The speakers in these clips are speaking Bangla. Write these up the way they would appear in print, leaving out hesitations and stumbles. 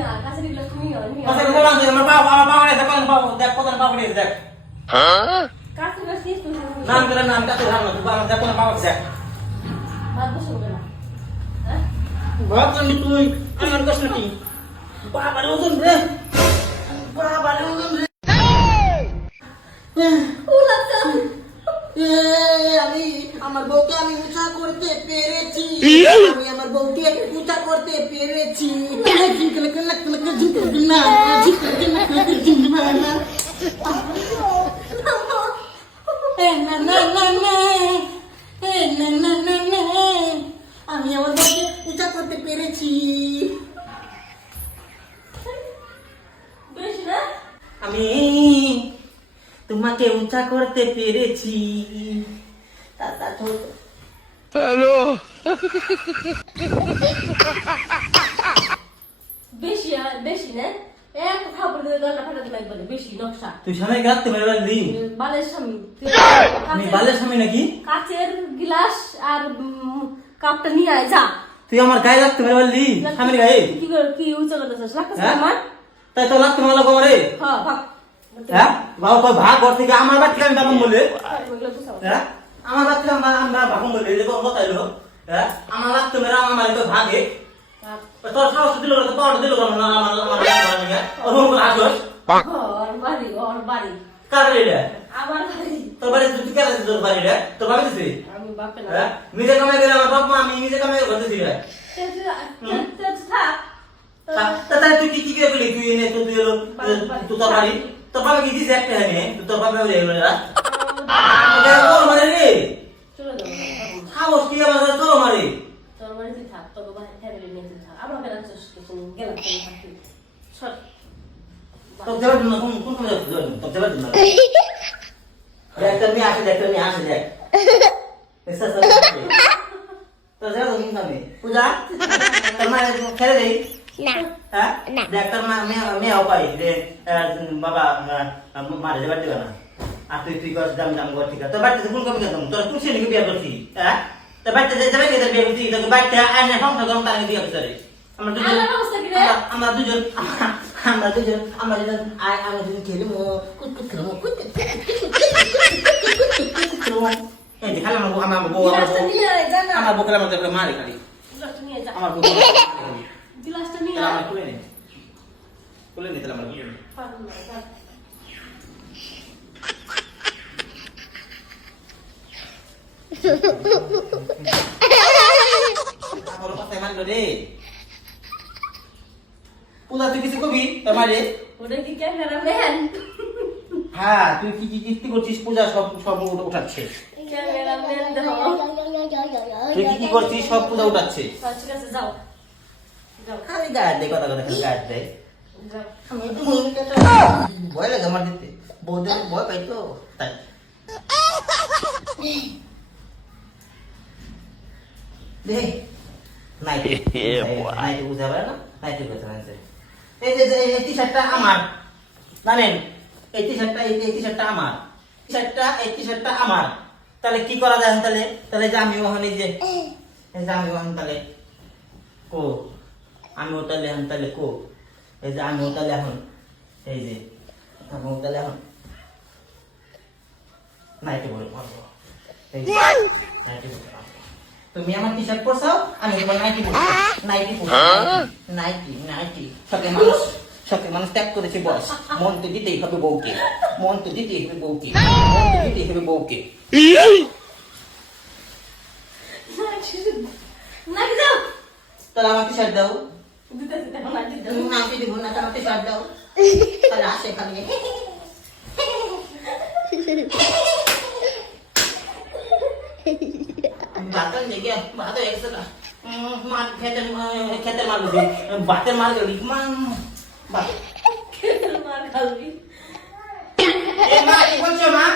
নিয়া কাছে নিলে তুমি নিয়া কাছে নিলে আমার বাবা দেখ কত বাবা নিয়ে দেখ কাছে কাছে তুই নাম করে নাম কাছে নাম না তুই বাবা দেখ কোন বাবা দেখ বাদ বসে গেল হ্যাঁ বাবা তুমি তুই আমার কাছে নাকি বাবা রে ওজন রে বাবা রে ওজন রে উলাচ্ছা আমি আমার বউকে আমি উঁচা করতে পেরেছি আমি আমার বউকে উঁচা করতে পেরেছি আমি আমার বউকে উঁচা করতে পেরেছি বেশ না আমি তোমাকে উঁচা করতে পেরেছি হ্যালো বেশি না এক খাবার দিয়ে দরকার ফাটাতে লাগবে না বেশি নকশা তুই সামনে রাখতে পারবি বালের স্বামী আমি বালের স্বামী নাকি কাচের গ্লাস আর কাপটা নিয়ে আয় যা তুই আমার গায়ে রাখতে পারবি স্বামীর গায়ে কি করে কি উঁচা করতেছিস রাখতেছিস হ্যাঁ? আমার তাই তো লাগতে ভালো করে হ্যাঁ ভাগ হ্যাঁ বাবা কই ভাগ ঘর থেকে আমার বাড়ি থেকে আমি বাবা বলে ওগুলো বুঝাও হ্যাঁ আমার বাড়ি থেকে আমরা বাবা বলে যে কোন কথা এলো হ্যাঁ আমার লাগতে মেরা আমার বাড়ি তো ভাগে তোর সাহস দিল তো পাওয়ার দিল না আমার বাড়ি ওরকম করে আসস ওর বাড়ি কার রে আমার বাড়ি তোর বাড়ি তুই কেন তোর বাড়ি রে তোর বাড়ি দিছিস আমি বাপে না হ্যাঁ নিজে কামাই করে আমার বাপ মা আমি নিজে কামাই করে দিছি রে থাক তাহলে তুই কি করে বলি তুই এনে তুই এলো তুই তোর বাড়ি তোর বাবা কি দিছে একটা এনে তোর বাবা বলে এলো না তোর মারে রে চলে যাবো খাওস কি আমার তোর মারে তোর বাড়িতে থাক তোর বাড়ি ফ্যামিলি নিয়ে তুই থাক আমরা কেন গেলাম থাকি সর তোর দেবার জন্য কোন যাচ্ছে তোর দেবার জন্য একটা মেয়ে আসে দেখ এসা সব তোর দেবার জন্য আমি পূজা তোর মা খেলে দেই না হ্যাঁ দেখ তোর মা মেয়ে পাই যে বাবা মারে দেবার দিবা না আর তুই কর দাম কর ঠিক আছে তোর বাড়িতে কোন কমি কেন তোর তুই ছেলেকে বিয়ে করছিস হ্যাঁ তোর বাড়িতে যাবে কি তোর বিয়ে করছিস তোর বাড়িতে আইনে সংসার করম তার বিয়ে করছিস আমরা দুজন আমরা দুজন আমরা দুজন খেলবো কুতকুত খেলবো এই যে খালি আমার বউ গিলাসটা নিয়ে আয় যা না আমার বউকে আমাদের মারে খালি গিলাসটা নিয়ে যা আমার বউ গিলাসটা নিয়ে তাহলে আয় আমরা খুলে নে তাহলে আমরা খুলে নে পারবো না যা আমার কথাই মানলো রে পূজা তুই কিছু কবি তোর মারে ওটা কি ক্যামেরাম্যান হ্যাঁ তুই কি কীর্তি করছিস পূজা সব উঠাচ্ছে ক্যামেরাম্যান দেখো তুই কি করছিস সব পূজা উঠাচ্ছে ঠিক আছে যাও যাও খালি গায়ে দেয় কথা খালি গায়ে দেয় যাও আমি একটু ভয় লাগে আমার দিতে বৌদের ভয় পাই তো তাই দে নাইটি বুঝতে পারে না নাইটি বুঝতে পারে এই যে এই টি শার্টটা আমার জানেন এই টি শার্টটা আমার টি শার্টটা আমার তাহলে কি করা যায় তাহলে যে আমি ওখানে যে এই যে আমি ওখানে তাহলে কো আমি ওটালে এখন তাহলে কো এই যে আমি ওটালে এখন এই যে আমি ওটালে এখন নাইটি বলে পারবো এই যে নাইটি বলে পারবো তুমি আমার টি শার্ট পরছাও আমি তোমার নাইটি পরছি নাইটি সকে মানুষ ত্যাগ করেছে বয়স মন তো দিতেই হবে বউকে নাকি যাও তাহলে আমার টি শার্ট দাও দিতে দেখো না দিতে নাইটি দিব না তোমার টি শার্ট দাও তাহলে আসে খালি বাতান দেখে বাত একসাথে মার খেতে মারলো বাতের মার গেলি মার খাবি মা কি বলছো মা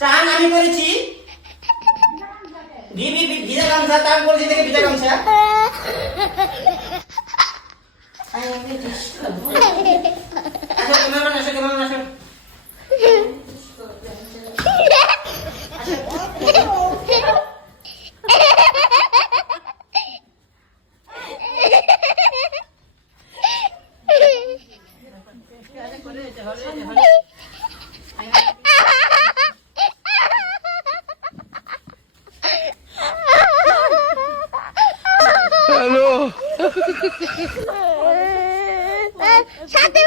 চান আমি করেছি ভিজা গামছা চান করেছি দেখে ভিজা গামছা আসো কেমন আসো সাথে